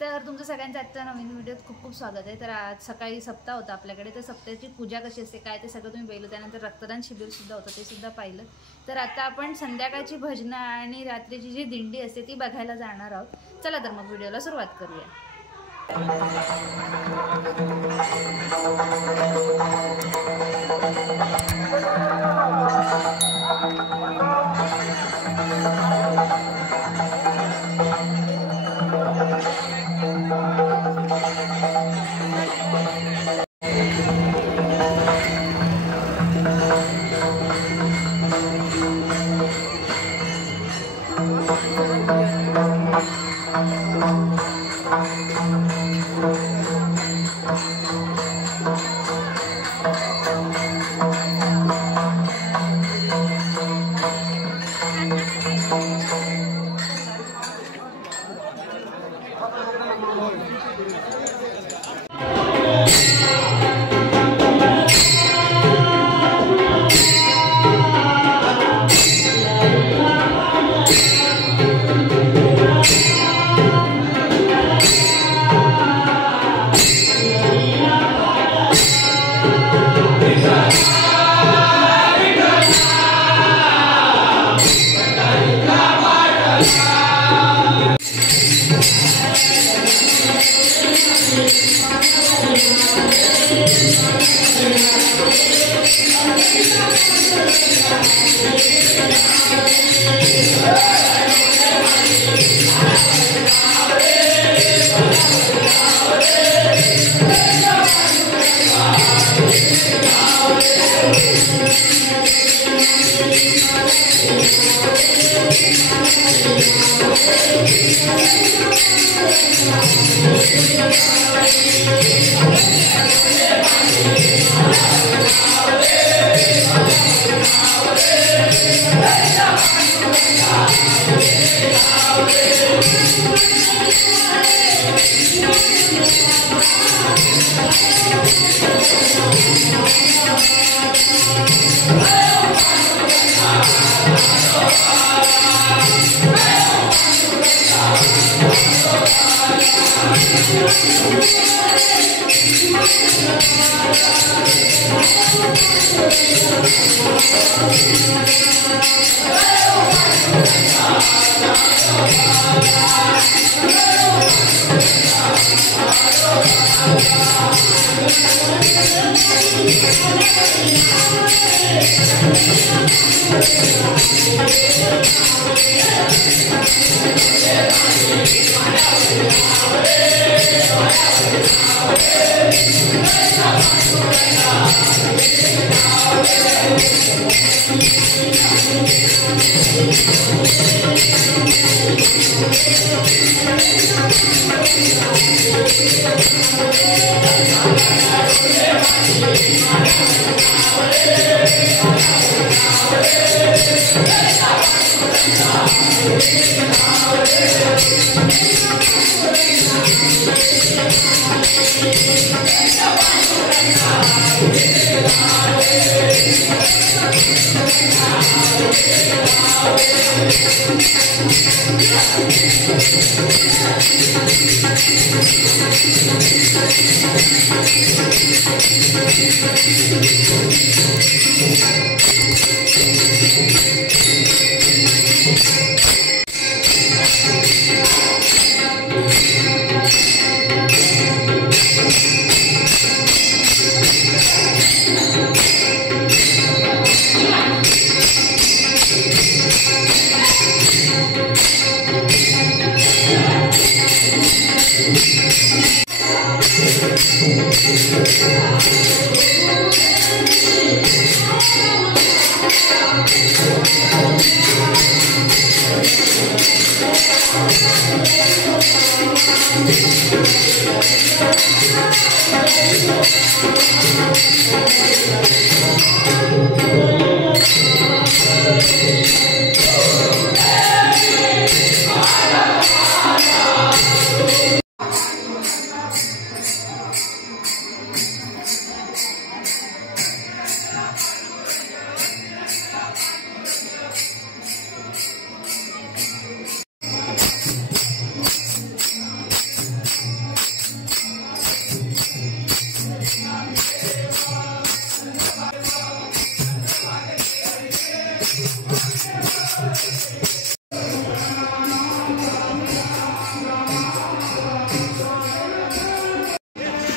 तर तुमचं सगळ्यांचं आजच्या नवीन व्हिडिओत खूप खूप स्वागत आहे। तर आज सकाळी सप्ताह होता आपल्याकडे, तर सप्ताहाची पूजा कशी असते काय ते सगळं तुम्ही पाहिलं। त्यानंतर रक्तदान शिबिर सुद्धा होतं, ते सुद्धा पाहिलं। तर आता आपण संध्याकाळची भजनं आणि रात्रीची जी दिंडी असते ती बघायला जाणार आहोत। चला तर मग व्हिडिओला सुरुवात करूया।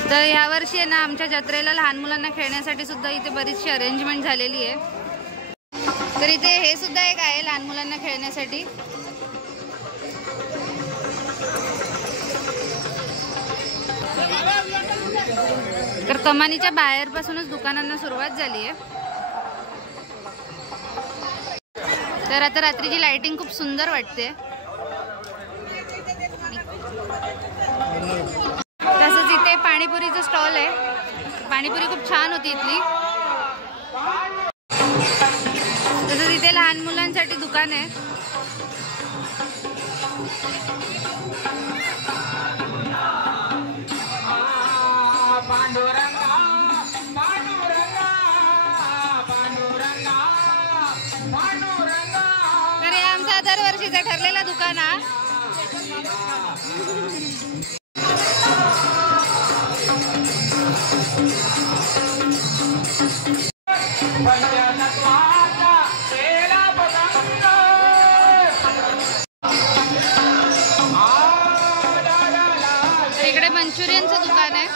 तर यावर्षी आहे ना आमच्या जत्रेला लहान मुलांना खेळण्यासाठी सुद्धा इथे बरीचशी अरेंजमेंट झालेली आहे. तर इथे हे सुद्धा एक आहे लहान मुलांना खेळण्यासाठी. तर कमानीच्या बाहेरपासूनच दुकानांना सुरुवात झाली आहे. तर आता रात्रीची लाइटिंग खूप सुंदर वाटते. तसंच इथे पाणीपुरीचं स्टॉल आहे. पाणीपुरी खूप छान होती इथली. तसंच इथे लहान मुलांसाठी दुकान आहे. तर हे आमचा दरवर्षीचा ठरलेला दुकान आहे. इकडे मंचुरियनचं दुकान आहे.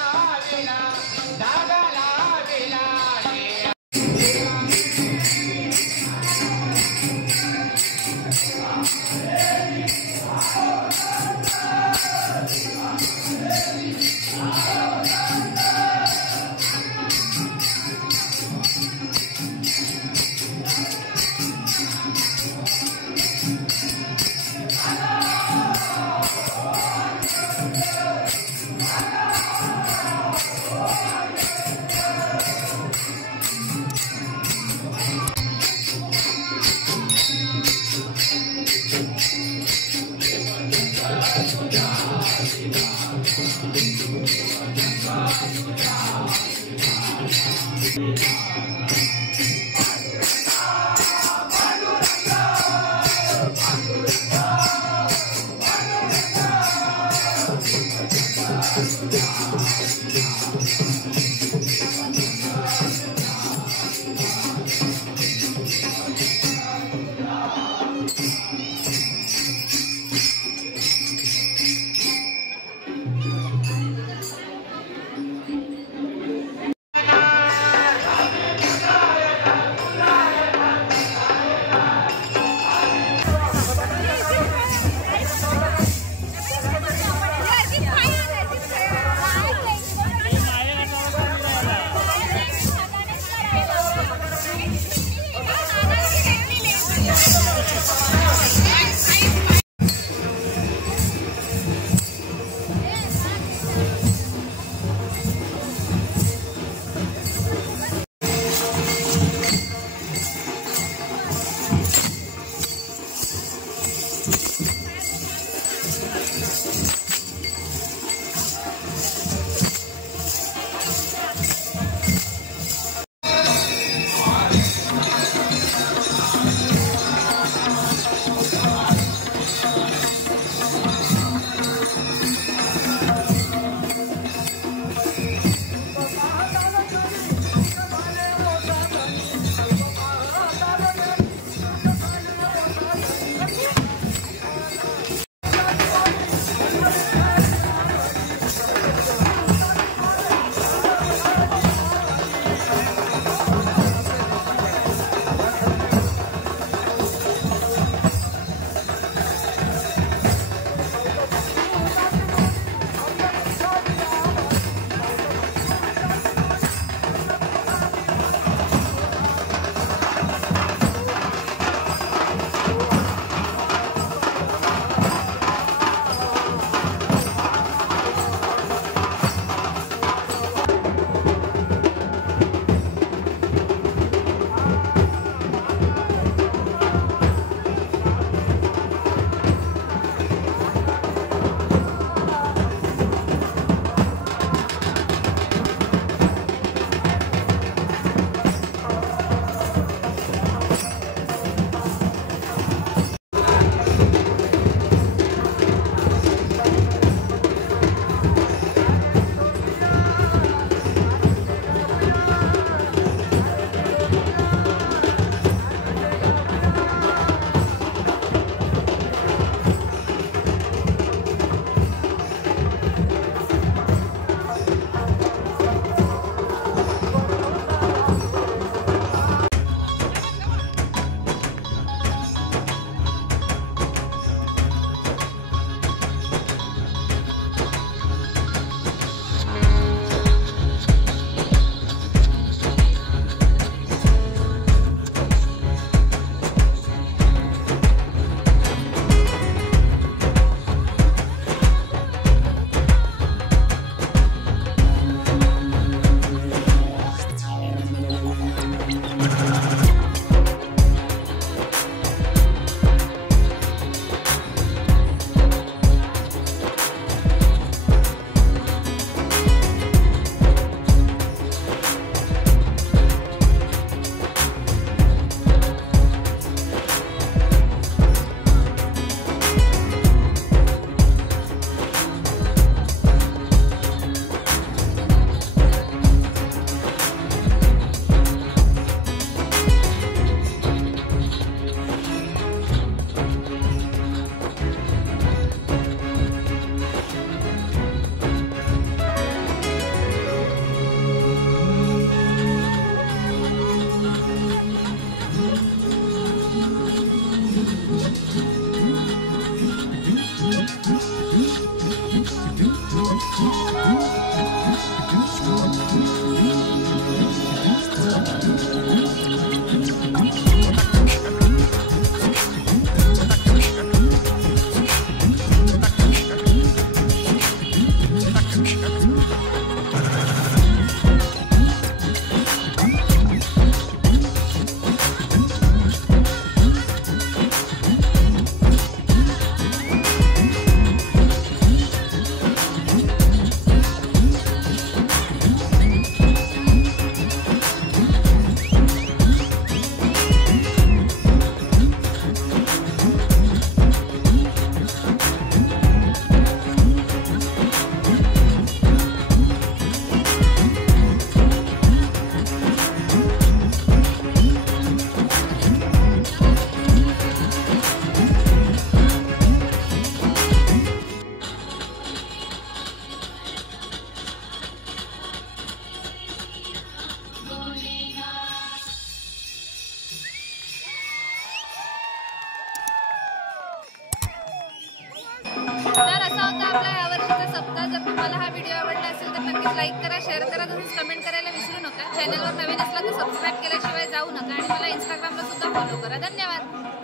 सप्ताह. जर तुम्हाला हा व्हिडिओ आवडला असेल तर नक्कीच लाईक करा, शेअर करा, तसंच कमेंट करायला विसरू नका. चॅनलवर नवीन असला तर सबस्क्राईब केल्याशिवाय जाऊ नका आणि मला इंस्टाग्रामला सुद्धा फॉलो करा. धन्यवाद.